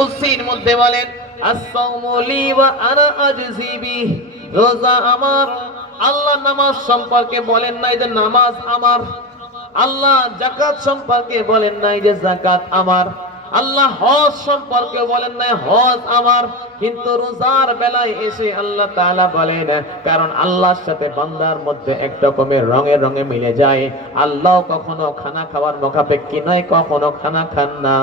কুলসির মধ্যে বলেন আসসামুলি ওয়া আনা আজজিবি রোজা আমার। আল্লাহ নামাজ সম্পর্কে বলেন নাই যে নামাজ আমার। আল্লাহ জাকাত সম্পর্কে বলেন নাই যে জাকাত আমার। আল্লাহ হজ সম্পর্কে বলেন নাই, হজ আমার, কিন্তু রোজার বেলায় এসে আল্লাহ তাআলা বলেন, কারণ আল্লাহর সাথে বান্দার মধ্যে এক রকমের রঙে রঙে মিলে যায়। আল্লাহ কখনো খানা খাওয়ার মোকাপেক্ষী নয়, কখনো খানা খান না।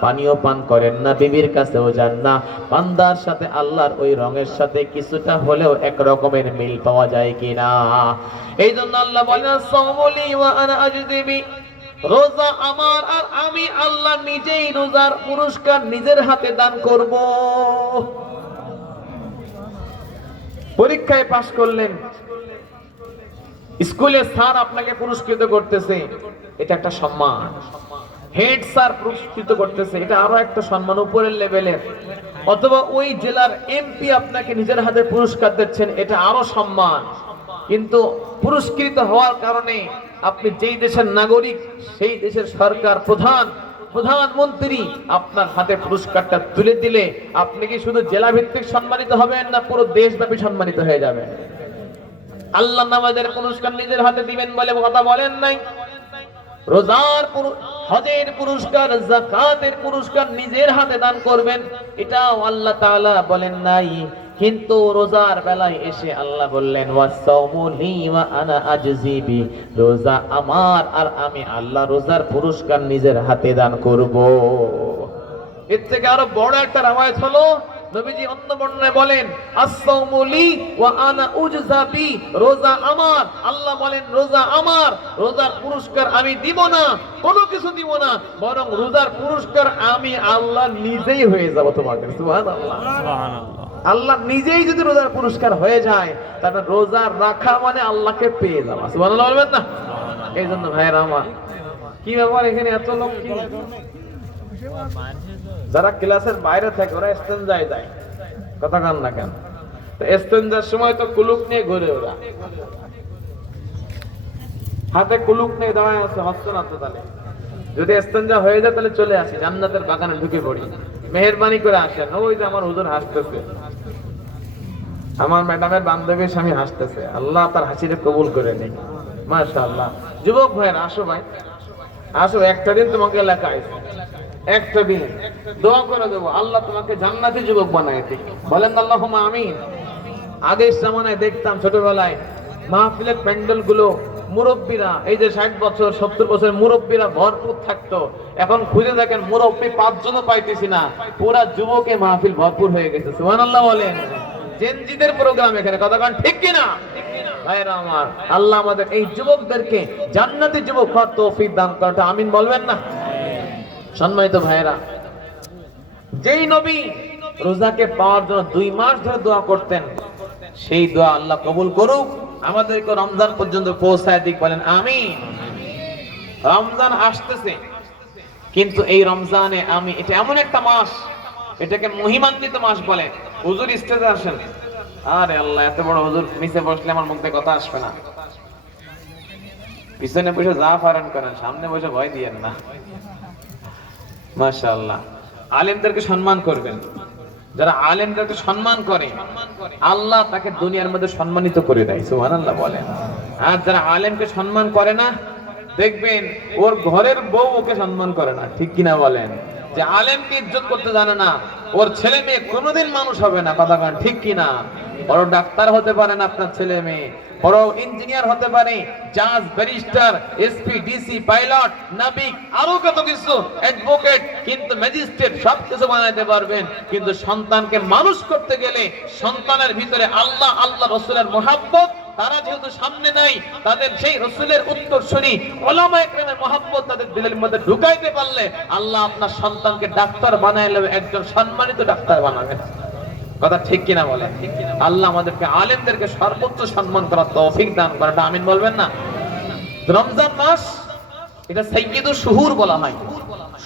পানীয় পান করেন না, বিবির কাছেও যান না। বান্দার সাথে আল্লাহর ওই রঙের সাথে কিছুটা হলেও এক রকমের মিল পাওয়া যায় কিনা। এই জন্য আল্লাহ বলেন সমলি ওয়া আনা আজদিবি। রোজা আমার আর আমি আল্লাহ নিজেই রোজার পুরস্কার নিজের হাতে দান করব। পরীক্ষায় পাশ করলেন। স্কুলে স্যার আপনাকে পুরস্কৃত করতেছে। এটা একটা সম্মান। হেড স্যার পুরস্কৃত করতেছে। এটা আরও একটা সম্মান, উপরের লেভেলের। অথবা ওই জেলার এমপি আপনাকে নিজের হাতে পুরস্কার দিচ্ছেন, এটা আরও সম্মান। কিন্তু পুরস্কৃত হওয়ার কারণে আপনি যেই দেশের নাগরিক, সেই দেশের সরকার প্রধান, প্রধানমন্ত্রী, আপনার হাতে পুরস্কারটা তুলে দিলে আপনি কি শুধু জেলা ভিত্তিক সম্মানিত হবেন না পুরো দেশব্যাপী সম্মানিত হয়ে যাবেন? আল্লাহ নামাজের পুরস্কার নিজের হাতে দিবেন বলে কথা বলেন নাই। রোজার হজের পুরস্কার, জাকাতের পুরস্কার নিজের হাতে দান করবেন, এটাও আল্লাহ তাআলা বলেন নাই। কিন্তু রোজার বেলায় এসে আল্লাহ বললেন রোজা আমার আর আমি আল্লাহ রোজার পুরস্কার নিজের হাতে দান করব। এর থেকে আরও বড় একটা রামায়ণ হলো নবীজি অন্য বর্ণনায় বলেন আসসাউমুলি ওয়া আনা উজজা বি রোজা আমার। আল্লাহ বলেন রোজা আমার রোজার পুরস্কার আমি দিব না কোনো কিছু দিব না বরং রোজার পুরস্কার আমি আল্লাহ নিজেই হয়ে যাব তোমাকে সুবহানাল্লাহ। আল্লাহ নিজেই যদি রোজার পুরস্কার হয়ে যায় তাহলে রোজা রাখা মানে আল্লাহকে পেয়ে যাওয়া। সুবহানাল্লাহ বলবেন না? এই জন্য ভাইয়েরা আমার কি ব্যাপার এখানে এত লোক কি? যারা ক্লাসের বাইরে থাকে, ওরা এস্তেঞ্জায় যায়। কথা কান না কেন? এস্তেঞ্জার সময় তো কুলুক নিয়ে ঘুরে ওরা। হাতে কুলুক নিয়ে দাঁড়ায় আছে হস্ত না তো তাহলে যদি এস্তেঞ্জা হয়ে যায়, তাহলে চলে আসি, জান্নাতের বাগানে ঢুকে পড়ি। মেহেরবানি করে আসেন ওই যে আমার হুজুর হাসতেছে। আমার ম্যাডামের বান্ধবীর স্বামী হাসতেছে। আল্লাহ তার হাসিটা কবুল করে নেই মাশাআল্লাহ। যুবক ভাইয়ের, আসো ভাই। আসো, একটা দিন তোমাকে লেখা আছে। একটা দিন। দোয়া করে দেবো। আল্লাহ তোমাকে জান্নাতি যুবক বানায় বলেন আল্লাহ আমিন। আগের জামানায় দেখতাম ছোটবেলায় মাহফিলের প্যান্ডেলগুলো মুরব্বীরা, এই যে ষাট বছর, সত্তর বছর মুরব্বীরা ভরপুর থাকতো। এখন খুঁজে দেখেন মুরব্বী পাঁচজনও পাইতেছি না। পুরা যুবকে মাহফিল ভরপুর হয়ে গেছে। সুমান আল্লাহ বলেন। জেনজিদের প্রোগ্রাম এখানে। কথা কান ঠিক কিনা? ভাইরা আমার, আল্লাহ আমাদের এই যুবকদেরকে জান্নাতি যুবক হওয়ার তৌফিক দান করতে আমিন বলবেন না? সম্মানিত ভাইরা যেই নবী রোজাকে পাওয়ার জন্য দুই মাস ধরে দোয়া করতেন, সেই দোয়া আল্লাহ কবুল করুক। আমাদেরকে রমজান পর্যন্ত পৌঁছায় দিক, বলেন আমি রমজান আসতেছে, কিন্তু এই রমজানে আমি, এটা এমন একটা মাস, এটাকে মহিমান্বিত মাস বলে। হুজুর স্টেজে আসেন। আরে আল্লাহ, এত বড় হুজুর নিচে বসলে আমার মুখে কথা আসবে না। পিছনে বসে যা ফারণ করেন, সামনে বসে ভয় দিয়েন না। মাশাআল্লাহ। আলেমদেরকে সম্মান করবেন। যারা আলেমদেরকে সম্মান করে, আল্লাহ তাকে দুনিয়ার মধ্যে সম্মানিত করে দেয়, সুবহানাল্লাহ বলেন। আর যারা আলেমকে সম্মান করে না, দেখবেন ওর ঘরের বউ ওকে সম্মান করে না, ঠিক কিনা বলেন? যে আলেমকে ইজ্জত করতে জানে না ওর ছেলে মেয়ে কোনোদিন মানুষ হবে না, কথা কান, ঠিক কিনা? বড় ডাক্তার হতে পারেন আপনার ছেলে মেয়ে, বড় ইঞ্জিনিয়ার হতে পারে জাজ ব্যারিস্টার এসপি ডিসি পাইলট নাবিক, আরও কত কিছু অ্যাডভোকেট কিন্তু ম্যাজিস্ট্রেট সব কিছু বানাইতে পারবেন। কিন্তু সন্তানকে মানুষ করতে গেলে সন্তানের ভিতরে আল্লাহ আল্লাহ, রসুলের মহাব্বত তারা যেহেতু সামনে নাই, তাদের সেই রসুলের উত্তরসূরি ওলামা একরামের মহাব্বত তাদের দিলের মধ্যে ঢুকাইতে পারলে আল্লাহ আপনার সন্তানকে ডাক্তার বানাইলে একজন সম্মানিত ডাক্তার বানাবেন কথা ঠিক কিনা বলে আল্লাহ আমাদেরকে আলেমদেরকে সর্বোচ্চ সম্মান করার তৌফিক দান করাটা আমিন বলবেন না? রমজান মাস, এটা সাইয়্যিদু শুহুর বলা হয়।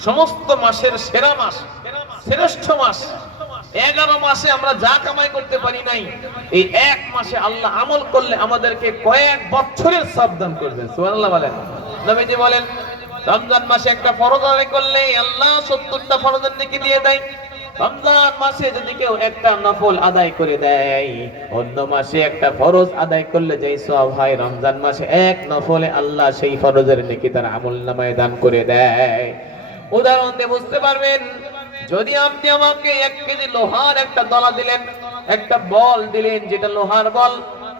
সমস্ত মাসের সেরা মাস, শ্রেষ্ঠ মাস, এগারো মাসে আমরা যা কামাই করতে পারি নাই, এই এক মাসে আল্লাহ আমল করলে আমাদেরকে কয়েক বছরের সাবধান করবেন। সুবহানাল্লাহ বলেন। নবীজি বলেন, রমজান মাসে একটা ফরজ আদায় করলে আল্লাহ সত্তরটা ফরজের দিকে দিয়ে দেয়। রমজান মাসে যদি কেউ একটা নফল আদায় করে দেয়, অন্য মাসে একটা ফরজ আদায় করলে যেই সব হয়, রমজান মাসে এক নফলে আল্লাহ সেই ফরজের নেকি তার আমল নামায় দান করে দেয়। উদাহরণ দিয়ে বুঝতে পারবেন, যদি আপনি আমাকে এক কেজি লোহার একটা দলা দিলেন, একটা বল দিলেন, যেটা লোহার বল,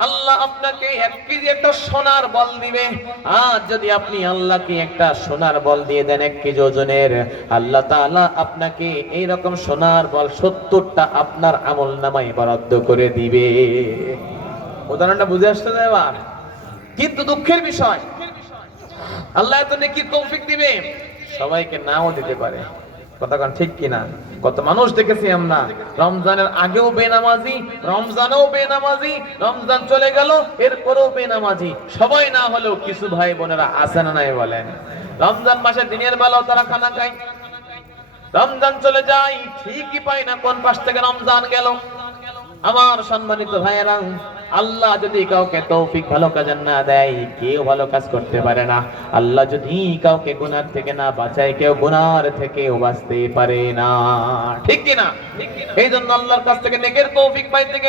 আল্লাহ আপনাকে এক কেজি একটা সোনার বল দিবে। আর যদি আপনি আল্লাহকে একটা সোনার বল দিয়ে দেন এক কেজি ওজনের, আল্লাহ তাআলা আপনাকে এই রকম সোনার বল সত্তরটা আপনার আমল নামায় বরাদ্দ করে দিবে। উদাহরণটা বুঝে আসছে না এবার? কিন্তু দুঃখের বিষয়, আল্লাহ এত নেকি তৌফিক দিবে। সবাইকে নাও দিতে পারে। কথাক্ষণ ঠিক কিনা? কত মানুষ দেখেছি আমরা, রমজানের আগেও বেনামাজি, রমজানেও বেনামাজি, রমজান চলে গেল, এরপরেও বেনামাজি। সবাই না হলেও কিছু ভাই বোনেরা আসে না নাই বলেন। রমজান মাসে দিনের বেলাও তারা খানা খায়। রমজান চলে যায়, ঠিকই পাই না কোন পাশ থেকে রমজান গেল। আমার সম্মানিত ভাইয়েরা আল্লাহ যদি কাউকে তৌফিক ভালো কাজের না দেয়, কেউ ভালো কাজ করতে পারে না। আল্লাহ যদি কাউকে গুনার থেকে না বাঁচায়, কেউ গুনার থেকেও বাঁচতে পারে না। ঠিক কিনা? এই জন্য আল্লাহর কাছ থেকে নেকের তৌফিক পাইতে গেলে